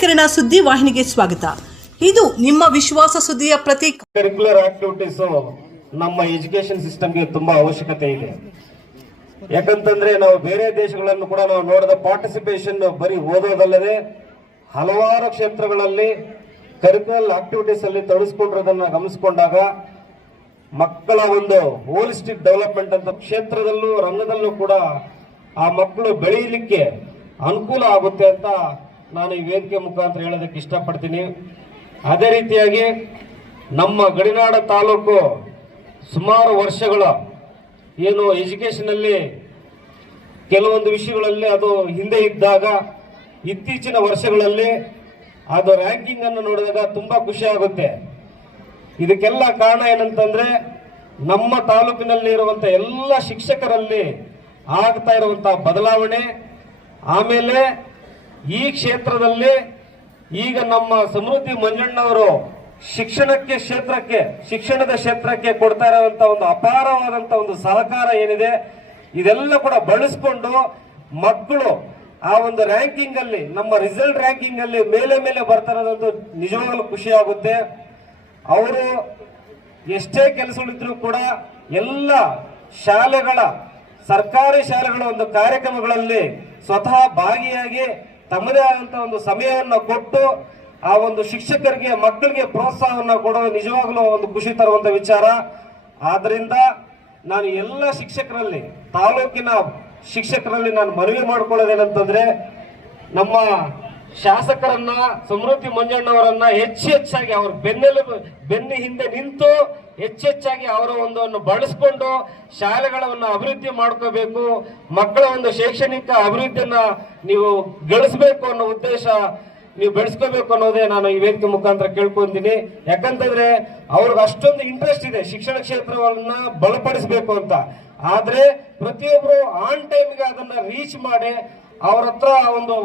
ಕಿರಣ ಸುದ್ದಿ ವಾಹಿನಿಗೆ ಸ್ವಾಗತ. ಇದು ನಿಮ್ಮ ವಿಶ್ವಾಸ ಸುದ್ದಿಯ ಪ್ರತೀಕ. ಕರಿಕ್ಯುಲರ್ ಆಕ್ಟಿವಿಟೀಸ್ ನಮ್ಮ ಎಜುಕೇಶನ್ ಸಿಸ್ಟಮ್ಗೆ ತುಂಬಾ ಅವಶ್ಯಕತೆ ಇದೆ. ಯಾಕಂತಂದ್ರೆ ನಾವು ಬೇರೆ ದೇಶಗಳನ್ನು ಕೂಡ ನಾವು ನೋಡಿದ ಪಾರ್ಟಿಸಿಪೇಷನ್ ಬರೀ ಓದೋದಲ್ಲದೆ ಹಲವಾರು ಕ್ಷೇತ್ರಗಳಲ್ಲಿ ಕರಿಕ್ಯುಲರ್ ಆಕ್ಟಿವಿಟೀಸ್ ಅಲ್ಲಿ ತೊಡಗಿಸಿಕೊಂಡಿರೋದನ್ನ ಗಮನಿಸಿಕೊಂಡಾಗ ಮಕ್ಕಳ ಒಂದು ಹೋಲಿಸ್ಟಿಕ್ ಡೆವಲಪ್ಮೆಂಟ್ ಅಂತ ಕ್ಷೇತ್ರದಲ್ಲೂ ರಂಗದಲ್ಲೂ ಕೂಡ ಆ ಮಕ್ಕಳು ಬೆಳೆಯಲಿಕ್ಕೆ ಅನುಕೂಲ ಆಗುತ್ತೆ ಅಂತ ನಾನು ಈ ವೇದಿಕೆ ಮುಖಾಂತರ ಹೇಳೋದಕ್ಕೆ ಇಷ್ಟಪಡ್ತೀನಿ. ಅದೇ ರೀತಿಯಾಗಿ ನಮ್ಮ ಗಡಿನಾಡ ತಾಲೂಕು ಸುಮಾರು ವರ್ಷಗಳ ಏನು ಎಜುಕೇಶನ್ ಅಲ್ಲಿ ಕೆಲವೊಂದು ವಿಷಯಗಳಲ್ಲಿ ಅದು ಹಿಂದೆ ಇದ್ದಾಗ ಇತ್ತೀಚಿನ ವರ್ಷಗಳಲ್ಲಿ ಅದು ರ್ಯಾಂಕಿಂಗ್ ಅನ್ನು ನೋಡಿದಾಗ ತುಂಬಾ ಖುಷಿ ಆಗುತ್ತೆ. ಇದಕ್ಕೆಲ್ಲ ಕಾರಣ ಏನಂತಂದ್ರೆ ನಮ್ಮ ತಾಲೂಕಿನಲ್ಲಿ ಇರುವಂತ ಎಲ್ಲ ಶಿಕ್ಷಕರಲ್ಲಿ ಆಗ್ತಾ ಇರುವಂತಹ ಬದಲಾವಣೆ, ಆಮೇಲೆ ಈ ಕ್ಷೇತ್ರದಲ್ಲಿ ಈಗ ನಮ್ಮ ಸಮೃದ್ಧಿ ಮಂಜಣ್ಣವರು ಶಿಕ್ಷಣದ ಕ್ಷೇತ್ರಕ್ಕೆ ಕೊಡ್ತಾ ಇರುವಂತಹ ಒಂದು ಅಪಾರವಾದಂತಹ ಒಂದು ಸಹಕಾರ ಏನಿದೆ ಇದೆಲ್ಲ ಕೂಡ ಬಳಸ್ಕೊಂಡು ಮಕ್ಕಳು ಆ ಒಂದು ರ್ಯಾಂಕಿಂಗ್ ಅಲ್ಲಿ ನಮ್ಮ ರಿಸಲ್ಟ್ ರ್ಯಾಂಕಿಂಗ್ ಅಲ್ಲಿ ಮೇಲೆ ಮೇಲೆ ಬರ್ತಾ ಇರೋದಂತೂ ನಿಜವಾಗಲೂ ಖುಷಿ ಆಗುತ್ತೆ. ಅವರು ಎಷ್ಟೇ ಕೆಲಸಗಳಿದ್ರು ಕೂಡ ಎಲ್ಲ ಸರ್ಕಾರಿ ಶಾಲೆಗಳ ಒಂದು ಕಾರ್ಯಕ್ರಮಗಳಲ್ಲಿ ಸ್ವತಃ ಭಾಗಿಯಾಗಿ ತಮ್ಮದೇ ಆದಂತಹ ಒಂದು ಸಮಯವನ್ನು ಕೊಟ್ಟು ಆ ಒಂದು ಶಿಕ್ಷಕರಿಗೆ ಮಕ್ಕಳಿಗೆ ಪ್ರೋತ್ಸಾಹವನ್ನು ಕೊಡೋದು ನಿಜವಾಗ್ಲೂ ಒಂದು ಖುಷಿ ತರುವಂತ ವಿಚಾರ. ಆದ್ರಿಂದ ನಾನು ಎಲ್ಲ ಶಿಕ್ಷಕರಲ್ಲಿ, ತಾಲೂಕಿನ ಶಿಕ್ಷಕರಲ್ಲಿ ನಾನು ಮನವಿ ಮಾಡ್ಕೊಳ್ಳೋದೇನಂತಂದ್ರೆ ನಮ್ಮ ಶಾಸಕರನ್ನ ಸಮೃದ್ಧಿ ಮಂಜಣ್ಣವರನ್ನ ಹೆಚ್ಚಾಗಿ ಅವ್ರ ಬೆನ್ನ ಹಿಂದೆ ನಿಂತು ಹೆಚ್ಚಾಗಿ ಅವರ ಒಂದನ್ನು ಬಳಸ್ಕೊಂಡು ಶಾಲೆಗಳನ್ನು ಅಭಿವೃದ್ಧಿ ಮಾಡ್ಕೋಬೇಕು, ಮಕ್ಕಳ ಒಂದು ಶೈಕ್ಷಣಿಕ ಅಭಿವೃದ್ಧಿಯನ್ನ ನೀವು ಗಳಿಸಬೇಕು ಅನ್ನೋ ಉದ್ದೇಶ ನೀವು ಬೆಳೆಸ್ಕೋಬೇಕು ಅನ್ನೋದೇ ನಾನು ಈ ವೇದಿಕೆ ಮುಖಾಂತರ ಕೇಳ್ಕೊಂತೀನಿ. ಯಾಕಂತಂದ್ರೆ ಅವ್ರಿಗೆ ಅಷ್ಟೊಂದು ಇಂಟ್ರೆಸ್ಟ್ ಇದೆ ಶಿಕ್ಷಣ ಕ್ಷೇತ್ರವನ್ನ ಬಲಪಡಿಸಬೇಕು ಅಂತ. ಆದ್ರೆ ಪ್ರತಿಯೊಬ್ರು ಆನ್ ಟೈಮ್ಗೆ ಅದನ್ನ ರೀಚ್ ಮಾಡಿ ಅವ್ರ ಹತ್ರ ಒಂದು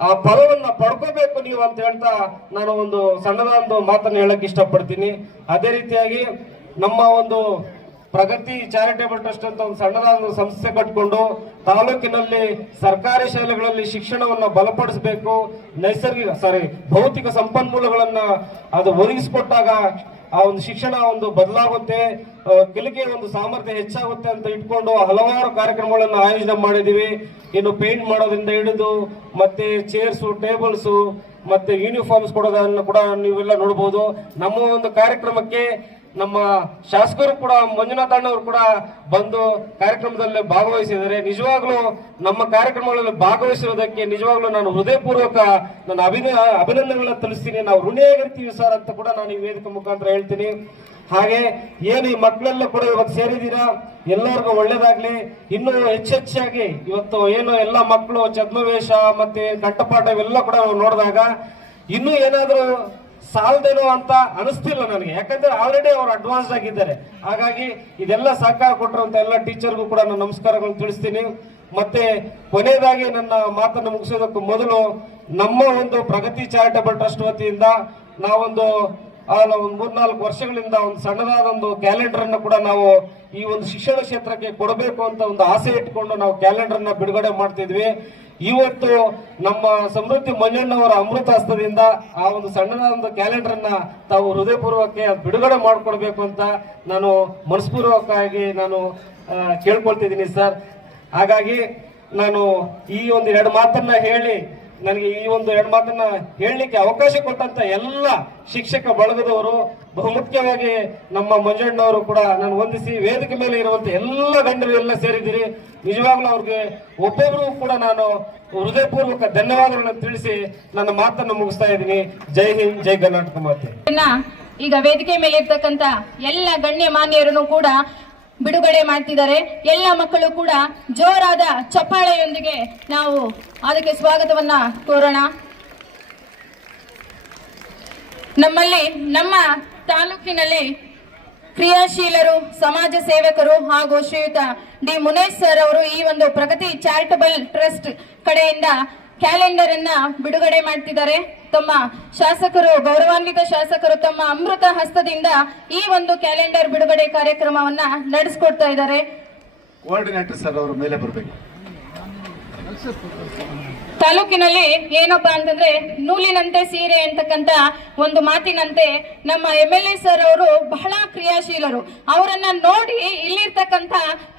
ಆ ಫಲವನ್ನ ಪಡ್ಕೋಬೇಕು ನೀವು ಅಂತ ಹೇಳ್ತಾ ನಾನು ಒಂದು ಸಣ್ಣದ ಒಂದು ಮಾತನ್ನು ಹೇಳಕ್ ಇಷ್ಟಪಡ್ತೀನಿ. ಅದೇ ರೀತಿಯಾಗಿ ನಮ್ಮ ಒಂದು ಪ್ರಗತಿ ಚಾರಿಟೇಬಲ್ ಟ್ರಸ್ಟ್ ಅಂತ ಒಂದು ಸಣ್ಣದಾದ ಒಂದು ಸಂಸ್ಥೆ ಕಟ್ಕೊಂಡು ತಾಲೂಕಿನಲ್ಲಿ ಸರ್ಕಾರಿ ಶಾಲೆಗಳಲ್ಲಿ ಶಿಕ್ಷಣವನ್ನ ಬಲಪಡಿಸಬೇಕು, ಭೌತಿಕ ಸಂಪನ್ಮೂಲಗಳನ್ನ ಅದು ಒದಗಿಸಿಕೊಟ್ಟಾಗ ಆ ಒಂದು ಶಿಕ್ಷಣ ಒಂದು ಬದಲಾಗುತ್ತೆ, ಕಲಿಕೆ ಒಂದು ಸಾಮರ್ಥ್ಯ ಹೆಚ್ಚಾಗುತ್ತೆ ಅಂತ ಇಟ್ಕೊಂಡು ಹಲವಾರು ಕಾರ್ಯಕ್ರಮಗಳನ್ನು ಆಯೋಜನೆ ಮಾಡಿದೀವಿ. ಇನ್ನು ಪೇಂಟ್ ಮಾಡೋದ್ರಿಂದ ಹಿಡಿದು ಮತ್ತೆ ಚೇರ್ಸು, ಟೇಬಲ್ಸು, ಮತ್ತೆ ಯೂನಿಫಾರ್ಮ್ಸ್ ಕೊಡೋದನ್ನು ಕೂಡ ನೀವೆಲ್ಲ ನೋಡಬಹುದು. ನಮ್ಮ ಒಂದು ಕಾರ್ಯಕ್ರಮಕ್ಕೆ ನಮ್ಮ ಶಾಸಕರು ಕೂಡ ಮಂಜುನಾಥ್ ಅಣ್ಣವರು ಕೂಡ ಬಂದು ಕಾರ್ಯಕ್ರಮದಲ್ಲಿ ಭಾಗವಹಿಸಿದ್ದಾರೆ. ನಿಜವಾಗ್ಲೂ ನಮ್ಮ ಕಾರ್ಯಕ್ರಮಗಳಲ್ಲಿ ಭಾಗವಹಿಸಿರೋದಕ್ಕೆ ನಿಜವಾಗ್ಲೂ ನಾನು ಹೃದಯಪೂರ್ವಕ ನನ್ನ ಅಭಿನಂದನೆಗಳನ್ನ ತಿಳಿಸ್ತೀನಿ. ನಾವು ಋಣಿಯಾಗಿರ್ತೀವಿ ಸರ್ ಅಂತ ಕೂಡ ನಾನು ಈ ವೇದಿಕೆ ಮುಖಾಂತರ ಹೇಳ್ತೀನಿ. ಹಾಗೆ ಏನು ಈ ಮಕ್ಕಳೆಲ್ಲ ಕೂಡ ಇವತ್ತು ಸೇರಿದ್ದೀರಾ, ಎಲ್ಲರಿಗೂ ಒಳ್ಳೇದಾಗ್ಲಿ. ಇನ್ನೂ ಹೆಚ್ಚಾಗಿ ಇವತ್ತು ಏನು ಎಲ್ಲ ಮಕ್ಕಳು ಛದ್ಮವೇಷ ಮತ್ತೆ ಕಂಠಪಾಠ ಇವೆಲ್ಲ ಕೂಡ ನಾವು ನೋಡಿದಾಗ ಇನ್ನೂ ಏನಾದ್ರೂ ಸಾಲದೇನೋ ಅಂತ ಅನಿಸ್ತಿಲ್ಲ ನನಗೆ. ಯಾಕಂದ್ರೆ ಆಲ್ರೆಡಿ ಅವರು ಅಡ್ವಾನ್ಸ್ ಆಗಿದ್ದಾರೆ. ಹಾಗಾಗಿ ಇದೆಲ್ಲ ಸಹಕಾರ ಕೊಟ್ಟಿರುವಂತ ಎಲ್ಲ ಟೀಚರ್ಗೂ ಕೂಡ ನಾನು ನಮಸ್ಕಾರಗಳನ್ನು ತಿಳಿಸ್ತೀನಿ. ಮತ್ತೆ ಕೊನೆಯದಾಗಿ ನನ್ನ ಮಾತನ್ನು ಮುಗಿಸೋದಕ್ಕೂ ಮೊದಲು ನಮ್ಮ ಒಂದು ಪ್ರಗತಿ ಚಾರಿಟೇಬಲ್ ಟ್ರಸ್ಟ್ ವತಿಯಿಂದ ನಾವೊಂದು 3-4 ವರ್ಷಗಳಿಂದ ಒಂದು ಸಣ್ಣದಾದ ಒಂದು ಕ್ಯಾಲೆಂಡರ್ ಅನ್ನು ಕೂಡ ನಾವು ಈ ಒಂದು ಶಿಕ್ಷಣ ಕ್ಷೇತ್ರಕ್ಕೆ ಕೊಡಬೇಕು ಅಂತ ಒಂದು ಆಸೆ ಇಟ್ಕೊಂಡು ನಾವು ಕ್ಯಾಲೆಂಡರ್ ಅನ್ನ ಬಿಡುಗಡೆ ಮಾಡ್ತಿದ್ವಿ. ಇವತ್ತು ನಮ್ಮ ಸಮೃದ್ಧಿ ಮಂಜಣ್ಣವರ ಅಮೃತ ಹಸ್ತದಿಂದ ಆ ಒಂದು ಸಣ್ಣದಾದ ಒಂದು ಕ್ಯಾಲೆಂಡರ್ ಅನ್ನ ತಾವು ಹೃದಯಪೂರ್ವಕ ಬಿಡುಗಡೆ ಮಾಡಿಕೊಡ್ಬೇಕು ಅಂತ ನಾನು ಮನಸ್ಪೂರ್ವಕವಾಗಿ ನಾನು ಕೇಳ್ಕೊಳ್ತಿದ್ದೀನಿ ಸರ್. ಹಾಗಾಗಿ ನಾನು ಈ ಒಂದು 2 ಮಾತನ್ನ ಹೇಳಿ ನನಗೆ ಈ ಒಂದು 2 ಮಾತನ್ನ ಹೇಳಲಿಕ್ಕೆ ಅವಕಾಶ ಕೊಟ್ಟಂತ ಎಲ್ಲ ಶಿಕ್ಷಕ ಬಳಗದವರು, ಬಹುಮುಖ್ಯವಾಗಿ ನಮ್ಮ ಮಂಜಣ್ಣವರು ಕೂಡ ನಾನು ವಂದಿಸಿ, ವೇದಿಕೆ ಮೇಲೆ ಇರುವಂತ ಎಲ್ಲ ಗಣ್ಯರು ಎಲ್ಲ ಸೇರಿದ್ದೀರಿ. ನಿಜವಾಗ್ಲೂ ಅವ್ರಿಗೆ ಒಬ್ಬೊಬ್ರು ಕೂಡ ನಾನು ಹೃದಯಪೂರ್ವಕ ಧನ್ಯವಾದಗಳನ್ನು ತಿಳಿಸಿ ನನ್ನ ಮಾತನ್ನು ಮುಗಿಸ್ತಾ ಇದ್ದೀನಿ. ಜೈ ಹಿಂದ್, ಜೈ ಕರ್ನಾಟಕ ಮಾತೆ. ಈಗ ವೇದಿಕೆ ಮೇಲೆ ಇರ್ತಕ್ಕಂತ ಎಲ್ಲ ಗಣ್ಯ ಮಾನ್ಯರನ್ನು ಕೂಡ ಬಿಡುಗಡೆ ಮಾಡ್ತಿದ್ದಾರೆ. ಎಲ್ಲ ಮಕ್ಕಳು ಕೂಡ ಜೋರಾದ ಚಪ್ಪಾಳೆಯೊಂದಿಗೆ ನಾವು ಅದಕ್ಕೆ ಸ್ವಾಗತವನ್ನ ಕೋರೋಣ. ನಮ್ಮ ತಾಲೂಕಿನಲ್ಲಿ ಕ್ರಿಯಾಶೀಲರು, ಸಮಾಜ ಸೇವಕರು ಹಾಗೂ ಶ್ರೀಯುತ ಡಿ ಮುನೇಶ್ ಸರ್ ಅವರು ಈ ಒಂದು ಪ್ರಗತಿ ಚಾರಿಟಬಲ್ ಟ್ರಸ್ಟ್ ಕಡೆಯಿಂದ ಕ್ಯಾಲೆಂಡರ್ ಅನ್ನ ಬಿಡುಗಡೆ ಮಾಡ್ತಿದ್ದಾರೆ. ತಮ್ಮ ಶಾಸಕರು, ಗೌರವಾನ್ವಿತ ಶಾಸಕರು ತಮ್ಮ ಅಮೃತ ಹಸ್ತದಿಂದ ಈ ಒಂದು ಕ್ಯಾಲೆಂಡರ್ ಬಿಡುಗಡೆ ಕಾರ್ಯಕ್ರಮವನ್ನ ನಡೆಸಿಕೊಡ್ತಾ ಇದ್ದಾರೆ. ಕೋಆರ್ಡಿನೇಟರ್ ಸರ್ ಅವರು ಮೇಲೆ ಬರಬೇಕು. ತಾಲೂಕಿನಲ್ಲಿ ಏನಪ್ಪಾ ಅಂತಂದ್ರೆ ನೂಲಿನಂತೆ ಸೀರೆ ಅಂತಕ್ಕಂತ ಒಂದು ಮಾತಿನಂತೆ ನಮ್ಮ MLA ಸರ್ ಅವರು ಬಹಳ ಕ್ರಿಯಾಶೀಲರು. ಅವರನ್ನ ನೋಡಿ ಇಲ್ಲಿರ್ತಕ್ಕಂತ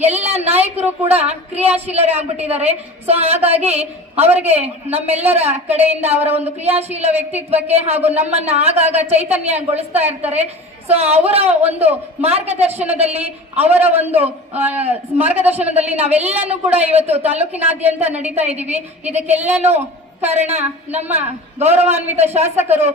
ಎಲ್ಲ ನಾಯಕರು ಕೂಡ ಕ್ರಿಯಾಶೀಲರಾಗ್ಬಿಟ್ಟಿದ್ದಾರೆ. ಸೊ ಹಾಗಾಗಿ ಅವರಿಗೆ ನಮ್ಮೆಲ್ಲರ ಕಡೆಯಿಂದ ಅವರ ಒಂದು ಕ್ರಿಯಾಶೀಲ ವ್ಯಕ್ತಿತ್ವಕ್ಕೆ ಹಾಗೂ ನಮ್ಮನ್ನ ಆಗಾಗ ಚೈತನ್ಯಗೊಳಿಸ್ತಾ ಇರ್ತಾರೆ. ಸೊ ಅವರ ಒಂದು ಮಾರ್ಗದರ್ಶನದಲ್ಲಿ ನಾವೆಲ್ಲನೂ ಕೂಡ ಇವತ್ತು ತಾಲೂಕಿನಾದ್ಯಂತ ನಡೀತಾ ಇದ್ದೀವಿ. ಇದಕ್ಕೆಲ್ಲನೂ ಕಾರಣ ನಮ್ಮ ಗೌರವಾನ್ವಿತ ಶಾಸಕರು